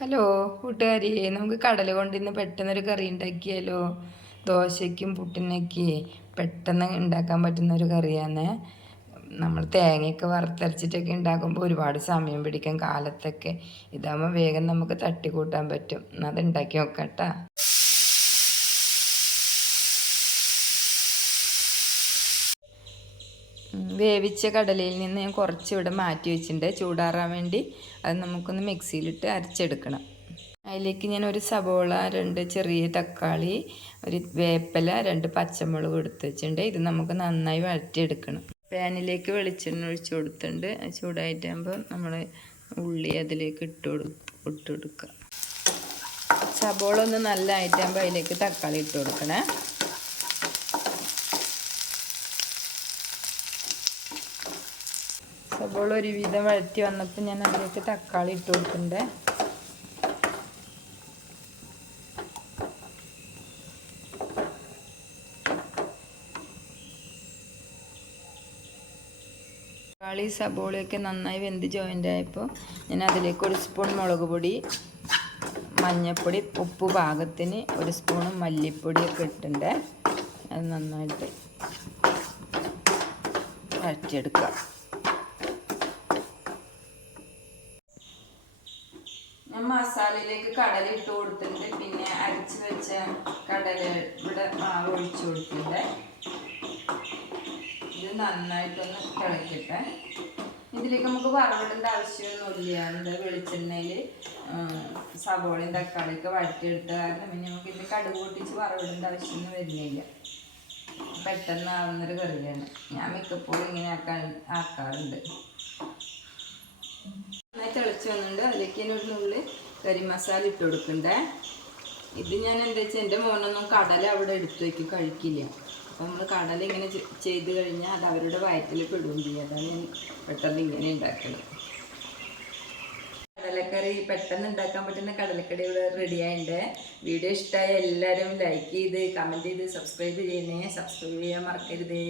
Hello കൂട്ടുകാരി നമുക്ക് കടല കൊണ്ട് ഇന്ന് പെട്ടെന്നൊരു കറി ഉണ്ടാക്കിയാലോ? ദോശയ്ക്കും പുട്ടിനൊക്കെ പെട്ടെന്ന് ഉണ്ടാക്കാൻ പറ്റുന്ന ഒരു കറിയാണ് നമ്മൾ തേങ്ങയൊക്കെ വറുത്തരച്ചിട്ടൊക്കെ ഉണ്ടാക്കുമ്പോൾ ഒരുപാട് സമയം പിടിക്കും കാലത്തൊക്കെ. ഇതാകുമ്പോൾ വേഗം നമുക്ക് തട്ടിക്കൂട്ടാൻ പറ്റും. അത് ഉണ്ടാക്കി നോക്കാം കേട്ടോ വേവിച്ച കടലയിൽ നിന്ന് ഞാൻ കുറച്ച് ഇവിടെ മാറ്റി വെച്ചിട്ടുണ്ട്. ചൂടാറാൻ വേണ്ടി അത് നമുക്കൊന്ന് മിക്സിയിലിട്ട് അരച്ചെടുക്കണം. അതിലേക്ക് ഞാൻ ഒരു സബോള രണ്ട് ചെറിയ തക്കാളി ഒരു വേപ്പില രണ്ട് പച്ചമുളക് എടുത്ത് വെച്ചിട്ടുണ്ട്. ഇത് നമുക്ക് നന്നായി വഴറ്റിയെടുക്കണം. പാനിലേക്ക് വെളിച്ചെണ്ണ ഒഴിച്ചു കൊടുത്തിട്ടുണ്ട്. ചൂടായിട്ടാകുമ്പോൾ നമ്മൾ ഉള്ളി അതിലേക്ക് ഇട്ട് കൊടുക്കുക ഇട്ട് കൊടുക്കുക. സബോള ഒന്ന് നല്ല ആയിട്ടാകുമ്പോൾ അതിലേക്ക് തക്കാളി ഇട്ട് കൊടുക്കണേ. സബോള ഒരുവിധം വഴറ്റി വന്നപ്പോൾ ഞാൻ അതിലേക്ക് തക്കാളി ഇട്ട് കൊടുക്കുന്നുണ്ട്. തക്കാളി സബോളയൊക്കെ നന്നായി വെന്ത് ജോയിന്റ് ആയപ്പോൾ ഞാൻ അതിലേക്ക് ഒരു സ്പൂൺ മുളക് പൊടി മഞ്ഞൾപ്പൊടി ഉപ്പ് പാകത്തിന് ഒരു സ്പൂൺ മല്ലിപ്പൊടിയൊക്കെ ഇട്ടിട്ടുണ്ട്. അത് നന്നായിട്ട് വഴറ്റിയെടുക്കുക ഞാൻ മസാലയിലേക്ക് കടല ഇട്ട് കൊടുത്തിട്ടുണ്ട്. പിന്നെ അരച്ച് വെച്ച കടല ഇവിടെ മാവ് ഒഴിച്ചു കൊടുത്തിട്ടുണ്ട്. ഇത് നന്നായിട്ടൊന്ന് തിളക്കട്ടെ. ഇതിലേക്ക് നമുക്ക് വറവിടേണ്ട ആവശ്യമൊന്നുമില്ല. എന്താ വെളിച്ചെണ്ണയിൽ സവോളയും തക്കാളിയൊക്കെ വഴറ്റിയെടുത്ത കാരണം പിന്നെ നമുക്ക് ഇത് കടുക് പൊട്ടിച്ച് വറവിടേണ്ട ആവശ്യമൊന്നും വരുന്നില്ല. പെട്ടെന്ന് ആവുന്നൊരു കറിയാണ്. ഞാൻ മിക്കപ്പോഴും ഇങ്ങനെ ആക്കാൻ ആക്കാറുണ്ട്. തിളച്ച് വന്നിട്ടുണ്ട് അതിലേക്ക് ഞാൻ ഒരു നുള്ളിൽ കറി മസാല ഇട്ട് കൊടുക്കണ്ടേ. ഇത് ഞാൻ എന്താ വെച്ചാൽ എന്റെ മോനൊന്നും കടല അവിടെ എടുത്തു വയ്ക്കും കഴിക്കില്ല. അപ്പോൾ നമ്മൾ കടല ഇങ്ങനെ ചെയ്ത് കഴിഞ്ഞാൽ അത് അവരുടെ വയറ്റിൽ പെടുകയും ചെയ്യും. അതാണ് ഞാൻ പെട്ടെന്ന് ഇങ്ങനെ ഉണ്ടാക്കുന്നത് കടലക്കറി പെട്ടെന്ന് ഉണ്ടാക്കാൻ പറ്റുന്ന കടലക്കറി ഇവിടെ റെഡി ആയിട്ടുണ്ട് വീഡിയോ ഇഷ്ടമായ എല്ലാവരും ലൈക്ക് ചെയ്ത് കമന്റ് ചെയ്ത് സബ്സ്ക്രൈബ് ചെയ്യണേ. സബ്സ്ക്രൈബ് ചെയ്യാൻ മറക്കരുത്.